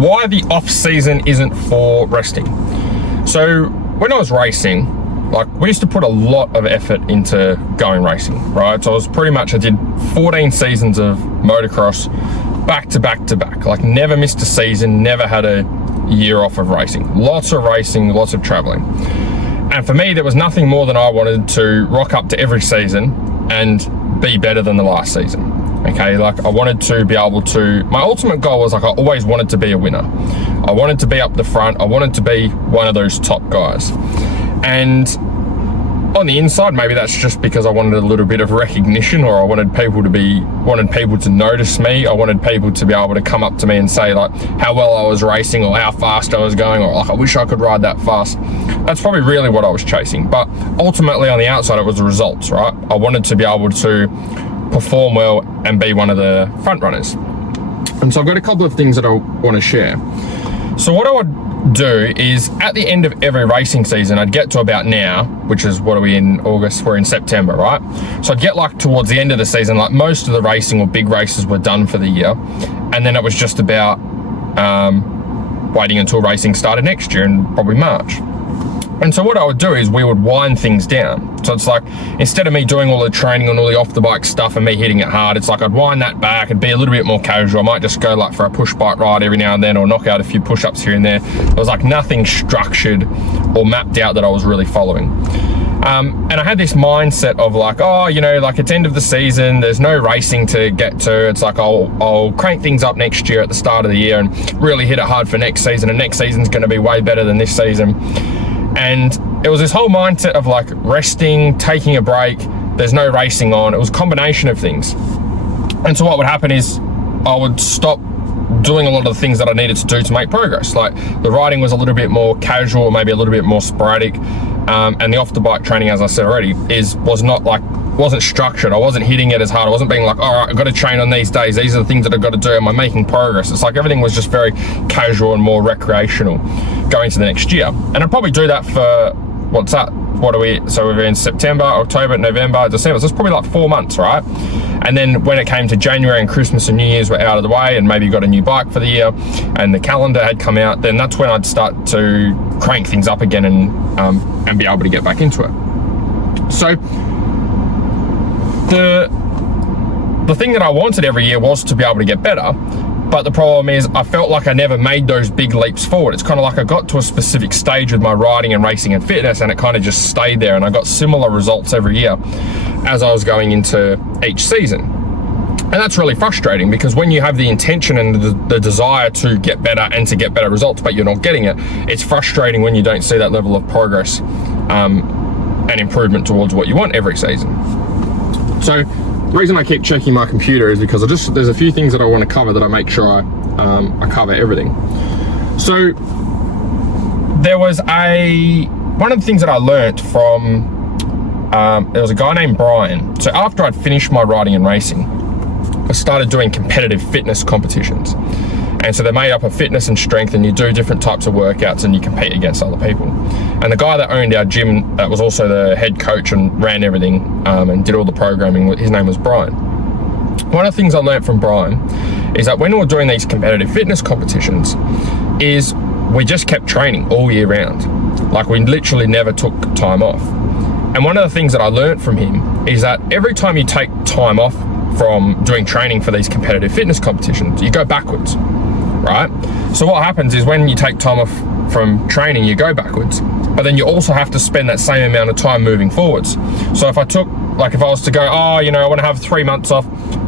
why the off season isn't for resting. So when I was racing, like, we used to put a lot of effort into going racing, right? So I did 14 seasons of motocross back to back to back. Like, never missed a season, never had a year off of racing. Lots of racing, lots of traveling. And for me, there was nothing more than I wanted to rock up to every season and be better than the last season. Okay, like, I wanted to be able to, my ultimate goal was, like, I always wanted to be a winner. I wanted to be up the front. I wanted to be one of those top guys. And on the inside, maybe that's just because I wanted a little bit of recognition, or I wanted people to notice me. I wanted people to be able to come up to me and say, like, how well I was racing, or how fast I was going, or like, I wish I could ride that fast. That's probably really what I was chasing. But ultimately on the outside, it was the results, right? I wanted to be able to perform well and be one of the front runners. And so I've got a couple of things that I want to share. So what I would do is, at the end of every racing season, I'd get to about now, which is, what are we in August? We're in September, right? So I'd get, like, towards the end of the season, like, most of the racing or big races were done for the year. And then it was just about waiting until racing started next year in probably March. And so what I would do is we would wind things down. So it's like, instead of me doing all the training and all the off the bike stuff and me hitting it hard, it's like I'd wind that back. It'd be a little bit more casual. I might just go, like, for a push bike ride every now and then, or knock out a few push-ups here and there. It was like nothing structured or mapped out that I was really following. And I had this mindset of, like, oh, you know, like, it's end of the season, there's no racing to get to. It's like, I'll crank things up next year at the start of the year and really hit it hard for next season, and next season's going to be way better than this season. And it was this whole mindset of, like, resting, taking a break, there's no racing on. It was a combination of things. And so what would happen is I would stop doing a lot of the things that I needed to do to make progress. Like, the riding was a little bit more casual, maybe a little bit more sporadic. And the off the bike training, as I said already, wasn't structured. I wasn't hitting it as hard. I wasn't being like, all right, I've got to train on these days. These are the things that I've got to do. Am I making progress? It's like everything was just very casual and more recreational going to the next year. And I'd probably do that for, what's that? What are we? So we're in September, October, November, December. So it's probably like 4 months, right? And then when it came to January and Christmas and New Year's were out of the way, and maybe got a new bike for the year, and the calendar had come out, then that's when I'd start to crank things up again and be able to get back into it. So the thing that I wanted every year was to be able to get better. But the problem is, I felt like I never made those big leaps forward. It's kind of like I got to a specific stage with my riding and racing and fitness, and it kind of just stayed there, and I got similar results every year as I was going into each season. And that's really frustrating, because when you have the intention and the desire to get better and to get better results, but you're not getting it, it's frustrating when you don't see that level of progress and improvement towards what you want every season. So the reason I keep checking my computer is because there's a few things that I want to cover, that I make sure I cover everything. So there was one of the things that I learned from, there was a guy named Brian. So after I'd finished my riding and racing, I started doing competitive fitness competitions. And so they're made up of fitness and strength, and you do different types of workouts and you compete against other people. And the guy that owned our gym, that was also the head coach and ran everything and did all the programming, his name was Brian. One of the things I learned from Brian is that when we were doing these competitive fitness competitions, is we just kept training all year round. Like, we literally never took time off. And one of the things that I learned from him is that every time you take time off from doing training for these competitive fitness competitions, you go backwards, right? So what happens is, when you take time off from training, you go backwards, but then you also have to spend that same amount of time moving forwards. So if I was to go, I want to have 3 months off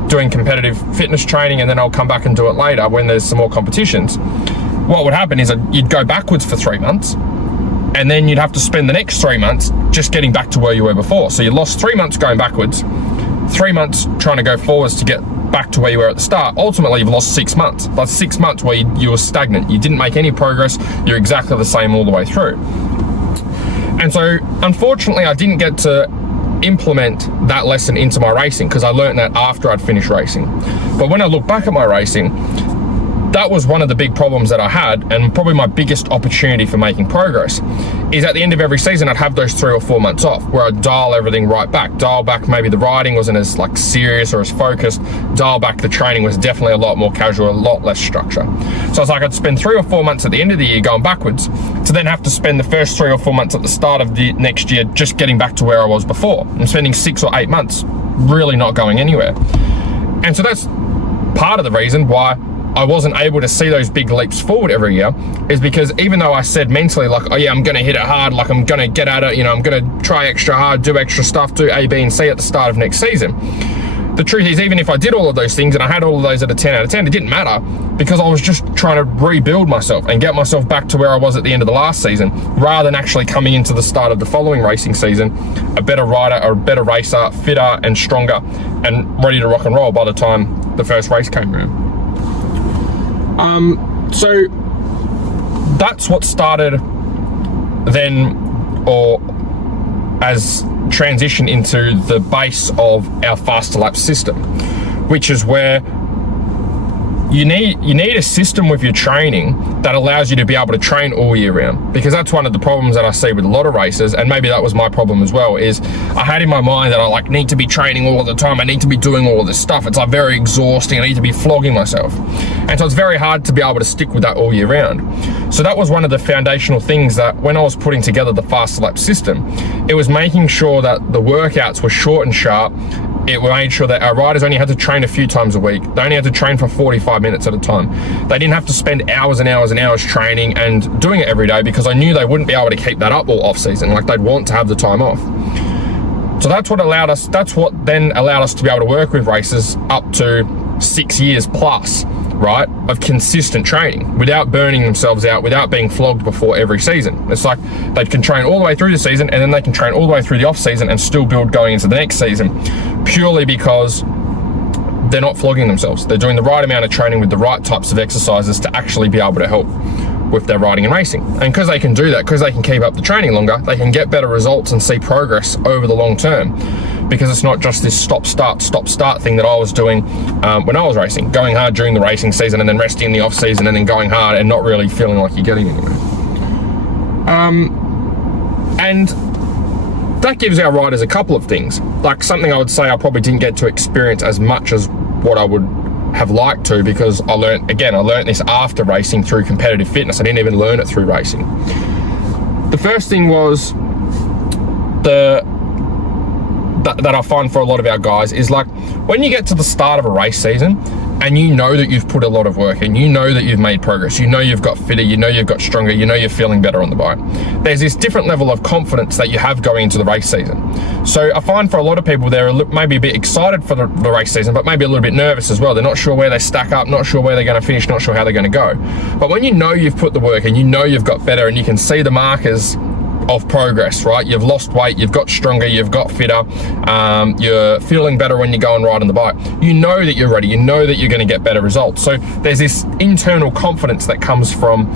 doing competitive fitness training, and then I'll come back and do it later when there's some more competitions, what would happen is that you'd go backwards for 3 months, and then you'd have to spend the next 3 months just getting back to where you were before. So you lost 3 months going backwards, 3 months trying to go forwards to get back to where you were at the start. Ultimately, you've lost 6 months. That's 6 months where you were stagnant. You didn't make any progress. You're exactly the same all the way through. And so, unfortunately, I didn't get to implement that lesson into my racing, because I learned that after I'd finished racing. But when I look back at my racing, that was one of the big problems that I had, and probably my biggest opportunity for making progress, is at the end of every season I'd have those 3 or 4 months off where I'd dial everything right back. Dial back maybe the riding wasn't as like serious or as focused. Dial back the training was definitely a lot more casual, a lot less structure. So it's like I'd spend 3 or 4 months at the end of the year going backwards to then have to spend the first 3 or 4 months at the start of the next year just getting back to where I was before. I'm spending 6 or 8 months really not going anywhere. And so that's part of the reason why I wasn't able to see those big leaps forward every year, is because even though I said mentally like, oh yeah, I'm going to hit it hard, like I'm going to get at it, you know, I'm going to try extra hard, do extra stuff, do A, B, and C at the start of next season. The truth is, even if I did all of those things and I had all of those at a 10 out of 10, it didn't matter, because I was just trying to rebuild myself and get myself back to where I was at the end of the last season, rather than actually coming into the start of the following racing season a better rider, a better racer, fitter and stronger and ready to rock and roll by the time the first race came around. So that's what started then, or as transition into the base of our faster lap system, which is where you need a system with your training that allows you to be able to train all year round. Because that's one of the problems that I see with a lot of racers, and maybe that was my problem as well, is I had in my mind that I like need to be training all of the time, I need to be doing all of this stuff, it's like very exhausting, I need to be flogging myself. And so it's very hard to be able to stick with that all year round. So that was one of the foundational things that when I was putting together the faster lap system, it was making sure that the workouts were short and sharp. It made sure that our riders only had to train a few times a week. They only had to train for 45 minutes at a time. They didn't have to spend hours and hours and hours training and doing it every day, because I knew they wouldn't be able to keep that up all off season. Like, they'd want to have the time off. So that's what then allowed us to be able to work with racers up to 6 years plus, right, of consistent training without burning themselves out, without being flogged before every season. It's like they can train all the way through the season, and then they can train all the way through the off season and still build going into the next season, purely because they're not flogging themselves. They're doing the right amount of training with the right types of exercises to actually be able to help with their riding and racing. And because they can do that, because they can keep up the training longer, they can get better results and see progress over the long term, because it's not just this stop start thing that I was doing when I was racing, going hard during the racing season and then resting in the off season and then going hard and not really feeling like you're getting anywhere. And that gives our riders a couple of things. Like, something I would say I probably didn't get to experience as much as what I would have liked to, because I learned this after racing through competitive fitness. I didn't even learn it through racing. The first thing was that I find for a lot of our guys is, like, when you get to the start of a race season and you know that you've put a lot of work in, you know that you've made progress, you know you've got fitter, you know you've got stronger, you know you're feeling better on the bike, there's this different level of confidence that you have going into the race season. So I find for a lot of people, they're maybe a bit excited for the race season, but maybe a little bit nervous as well. They're not sure where they stack up, not sure where they're going to finish, not sure how they're going to go. But when you know you've put the work and you know you've got better and you can see the markers of progress, right? You've lost weight, you've got stronger, you've got fitter, you're feeling better when you go and ride on the bike. You know that you're ready, you know that you're going to get better results. So there's this internal confidence that comes from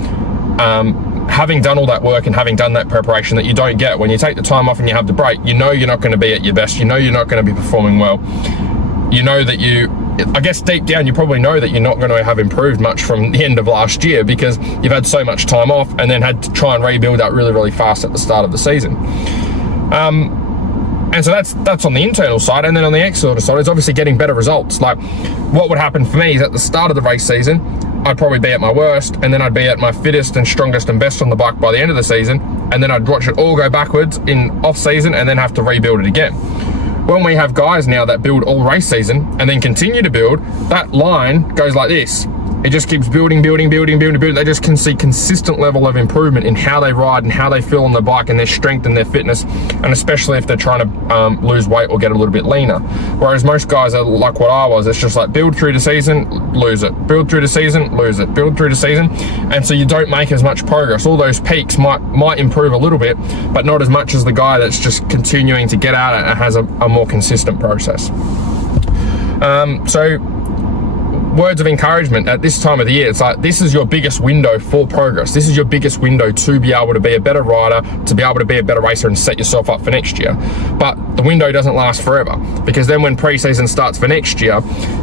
having done all that work and having done that preparation that you don't get when you take the time off and you have the break. You know you're not going to be at your best, you know you're not going to be performing well, you know that I guess deep down you probably know that you're not going to have improved much from the end of last year, because you've had so much time off and then had to try and rebuild that really, really fast at the start of the season. And so that's on the internal side. And then on the external side is obviously getting better results. Like, what would happen for me is at the start of the race season, I'd probably be at my worst, and then I'd be at my fittest and strongest and best on the bike by the end of the season, and then I'd watch it all go backwards in off season and then have to rebuild it again. When we have guys now that build all race season and then continue to build, that line goes like this. It just keeps building. They just can see consistent level of improvement in how they ride and how they feel on the bike and their strength and their fitness, and especially if they're trying to lose weight or get a little bit leaner. Whereas most guys are like what I was, it's just like build through the season, lose it. Build through the season, lose it. Build through the season. And so you don't make as much progress. All those peaks might improve a little bit, but not as much as the guy that's just continuing to get at it and has a more consistent process. So words of encouragement at this time of the year. It's like, this is your biggest window for progress. This is your biggest window to be able to be a better rider, to be able to be a better racer and set yourself up for next year. But the window doesn't last forever, because then when pre-season starts for next year,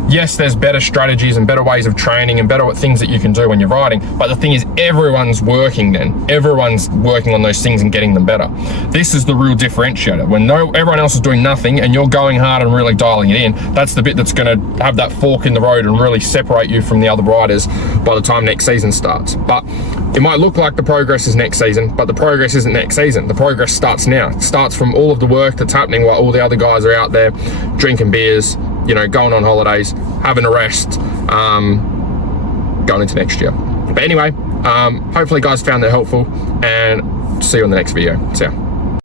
yes, there's better strategies and better ways of training and better things that you can do when you're riding. But the thing is, everyone's working then. Everyone's working on those things and getting them better. This is the real differentiator. When everyone else is doing nothing and you're going hard and really dialing it in, that's the bit that's going to have that fork in the road and really separate you from the other riders by the time next season starts. But it might look like the progress is next season, but the progress isn't next season. The progress starts now. It starts from all of the work that's happening while all the other guys are out there drinking beers, you know, going on holidays, having a rest, going into next year. But anyway, hopefully guys found that helpful, and see you on the next video. See ya.